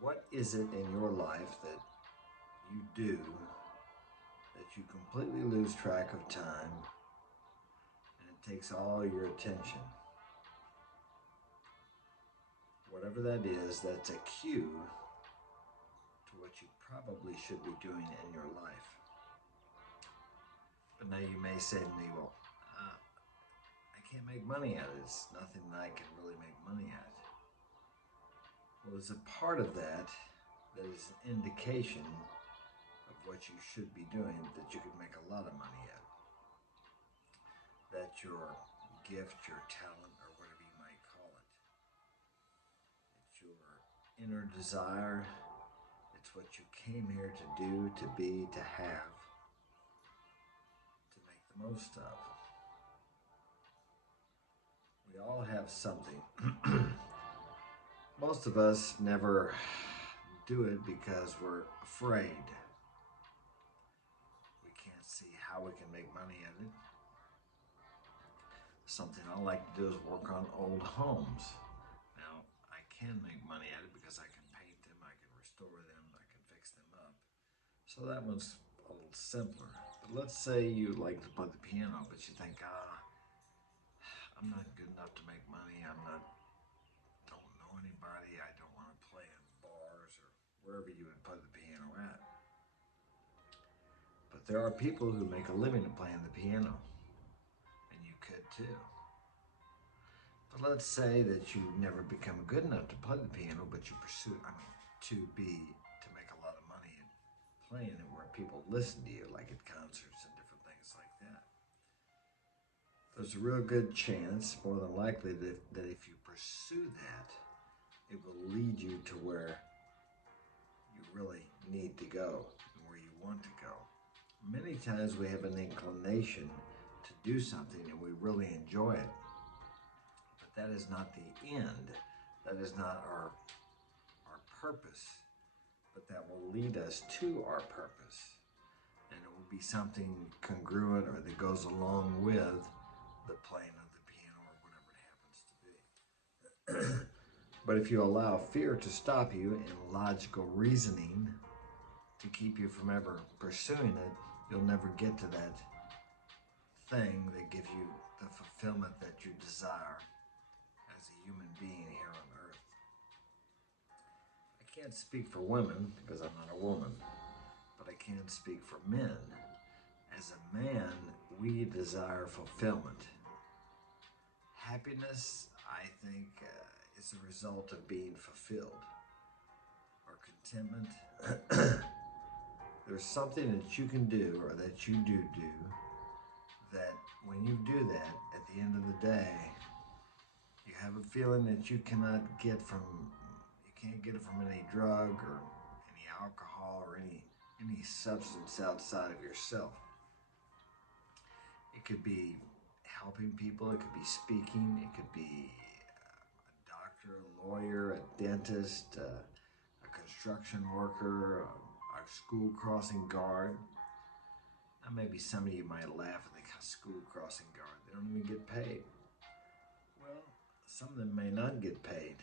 What is it in your life that you do that you completely lose track of time and it takes all your attention? Whatever that is, that's a cue to what you probably should be doing in your life. But now you may say to me, well, I can't make money at it. It's nothing that I can really make money at. Well, there's a part of that that is an indication of what you should be doing that you could make a lot of money at. That your gift, your talent, or whatever you might call it. It's your inner desire. It's what you came here to do, to be, to have, to make the most of. We all have something. Most of us never do it because we're afraid. We can't see how we can make money at it. Something I like to do is work on old homes. Now, I can make money at it because I can paint them, I can restore them, I can fix them up. So that one's a little simpler. But let's say you like to play the piano, but you think, I'm not good enough to make money. Don't know anybody. I don't want to play in bars or wherever you would play the piano at. But there are people who make a living at playing the piano, and you could too. But let's say that you never become good enough to play the piano, but you pursue, to make a lot of money at playing it where people listen to you, like at concerts and different things like that. There's a real good chance, more than likely, that if you pursue that, it will lead you to where you really need to go and where you want to go. Many times we have an inclination to do something and we really enjoy it, but that is not the end. That is not our purpose, but that will lead us to our purpose. And it will be something congruent or that goes along with the playing of the piano or whatever it happens to be. But if you allow fear to stop you and logical reasoning to keep you from ever pursuing it, you'll never get to that thing that gives you the fulfillment that you desire as a human being here on earth. I can't speak for women because I'm not a woman, but I can speak for men. As a man, we desire fulfillment. Happiness, I think, is a result of being fulfilled. Or contentment. There's something that you can do or that you do that when you do that, at the end of the day, you have a feeling that you can't get it from any drug or any alcohol or any substance outside of yourself. It could be helping people, it could be speaking, it could be a doctor, a lawyer, a dentist, a construction worker, a school crossing guard. Now maybe some of you might laugh at the school crossing guard. They don't even get paid. Well, some of them may not get paid.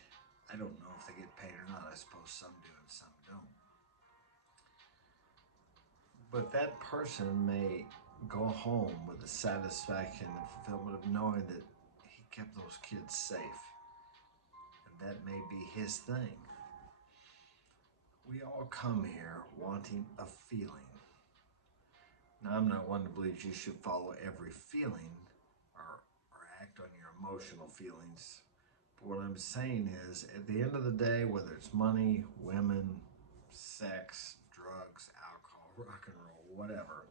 I don't know if they get paid or not. I suppose some do and some don't. But that person may go home with the satisfaction and fulfillment of knowing that he kept those kids safe. And that may be his thing. We all come here wanting a feeling. Now, I'm not one to believe you should follow every feeling or act on your emotional feelings. But what I'm saying is, at the end of the day, whether it's money, women, sex, drugs, alcohol, rock and roll, whatever,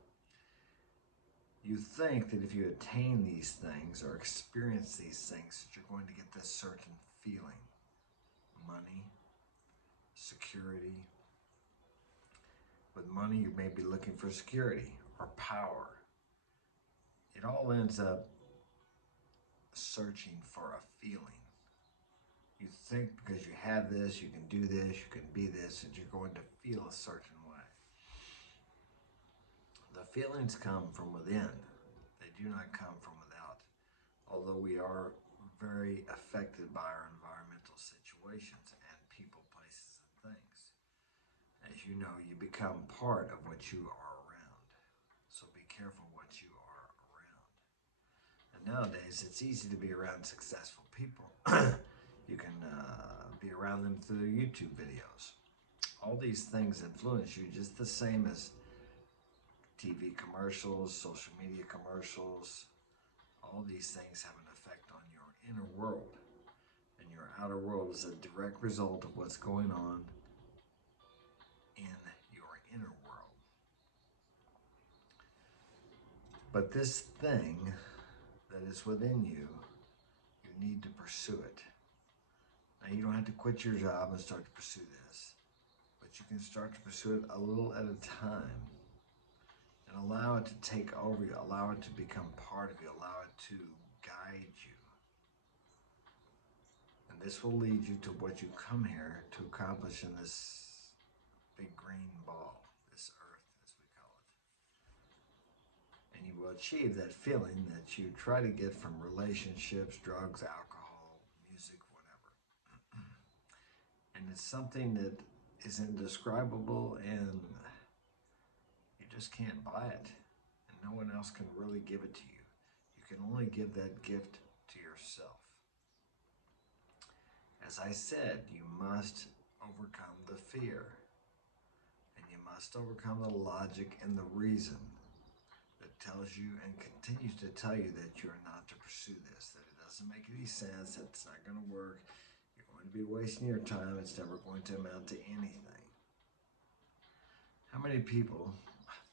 you think that if you attain these things or experience these things, that you're going to get this certain feeling. Money, security. With money, you may be looking for security or power. It all ends up searching for a feeling. You think because you have this, you can do this, you can be this, that you're going to feel a certain way. The feelings come from within. They do not come from without. Although we are very affected by our environmental situations and people, places, and things. you know, you become part of what you are around. So be careful what you are around. And nowadays, it's easy to be around successful people. You can be around them through YouTube videos. All these things influence you just the same as TV commercials, social media commercials. All these things have an effect on your inner world. And your outer world is a direct result of what's going on in your inner world. But this thing that is within you, you need to pursue it. Now, you don't have to quit your job and start to pursue this, but you can start to pursue it a little at a time and allow it to take over you, allow it to become part of you, allow it to guide you. And this will lead you to what you come here to accomplish in this big green ball, this earth, as we call it. And you will achieve that feeling that you try to get from relationships, drugs, alcohol, music, whatever. And it's something that is indescribable, and you just can't buy it. And no one else can really give it to you. You can only give that gift to yourself. As I said, you must overcome the fear. And you must overcome the logic and the reason that tells you and continues to tell you that you're not to pursue this, that it doesn't make any sense, that it's not going to work, you're going to be wasting your time, it's never going to amount to anything. How many people,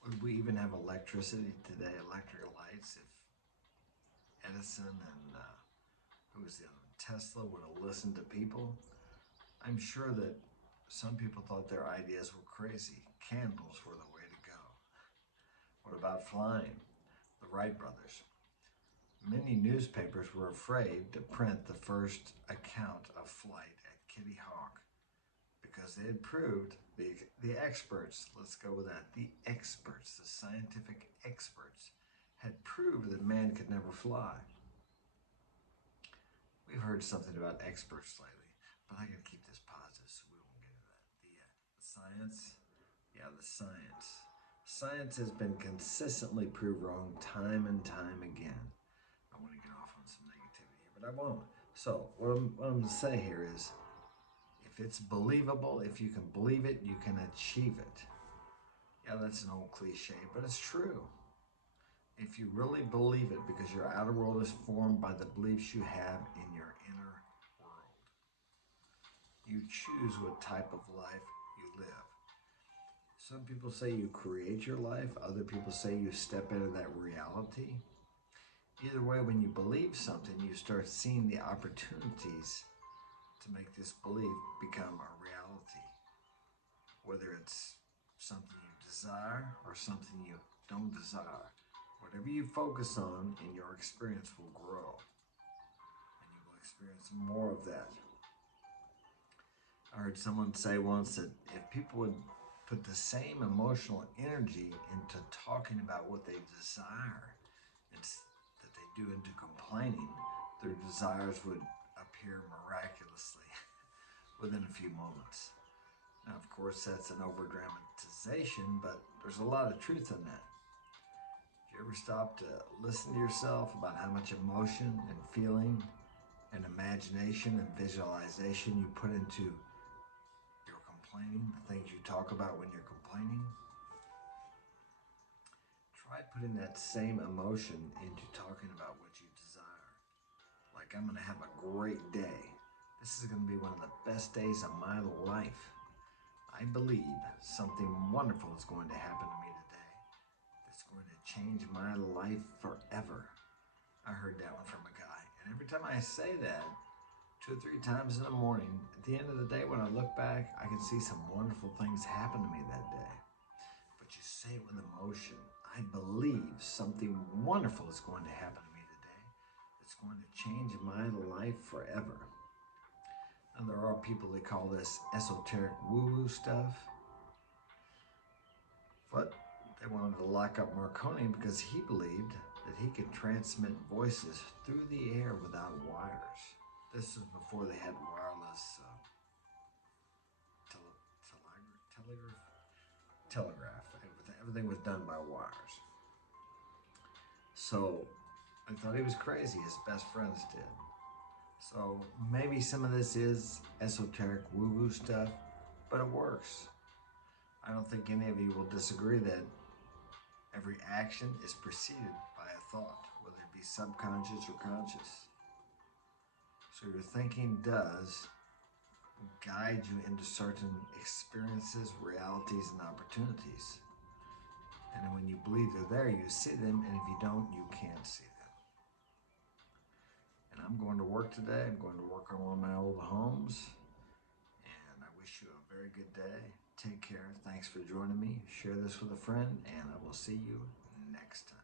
would we even have electricity today, electric lights, if Edison and who was the other one, Tesla would have listened to people? I'm sure that some people thought their ideas were crazy. Candles were the way to go. What about flying? The Wright brothers. Many newspapers were afraid to print the first account of flight at Kitty Hawk because they had proved, the experts, let's go with that, the experts, the scientific experts, had proved that man could never fly. We've heard something about experts lately, but I gotta keep this positive so we won't get into that. The science, the science. Science has been consistently proved wrong time and time again. I want to get off on some negativity here, but I won't. So what I'm going to say here is, if it's believable, if you can believe it, you can achieve it. Yeah, that's an old cliche, but it's true. If you really believe it, because your outer world is formed by the beliefs you have in your inner world. You choose what type of life you live. Some people say you create your life. Other people say you step into that reality. Either way, when you believe something, you start seeing the opportunities to make this belief become a reality. Whether it's something you desire or something you don't desire. Whatever you focus on in your experience will grow. And you will experience more of that. I heard someone say once that if people would put the same emotional energy into talking about what they desire that they do into complaining, their desires would appear miraculously within a few moments. Now, of course, that's an over-dramatization, but there's a lot of truth in that. Do you ever stop to listen to yourself about how much emotion and feeling and imagination and visualization you put into your complaining, the things you talk about when you're complaining? Try putting that same emotion into talking about what you desire. Like, I'm going to have a great day. This is going to be one of the best days of my life. I believe something wonderful is going to happen to me today. It's going to change my life forever. I heard that one from a guy. And every time I say that, 2 or 3 times in the morning, at the end of the day, when I look back, I can see some wonderful things happen to me that day. But you say it with emotion. I believe something wonderful is going to happen to me today. It's going to change my life forever. And there are people that call this esoteric woo-woo stuff. But they wanted to lock up Marconi because he believed that he could transmit voices through the air without wires. This is before they had wireless telegraph. telegraph. Everything was done by wires. So I thought he was crazy. His best friends did. So maybe some of this is esoteric woo-woo stuff, but it works. I don't think any of you will disagree that every action is preceded by a thought, whether it be subconscious or conscious. So your thinking does guide you into certain experiences, realities, and opportunities. And when you believe they're there, you see them, and if you don't, you can't see them. And I'm going to work today. I'm going to work on one of my old homes. And I wish you a very good day. Take care. Thanks for joining me. Share this with a friend, and I will see you next time.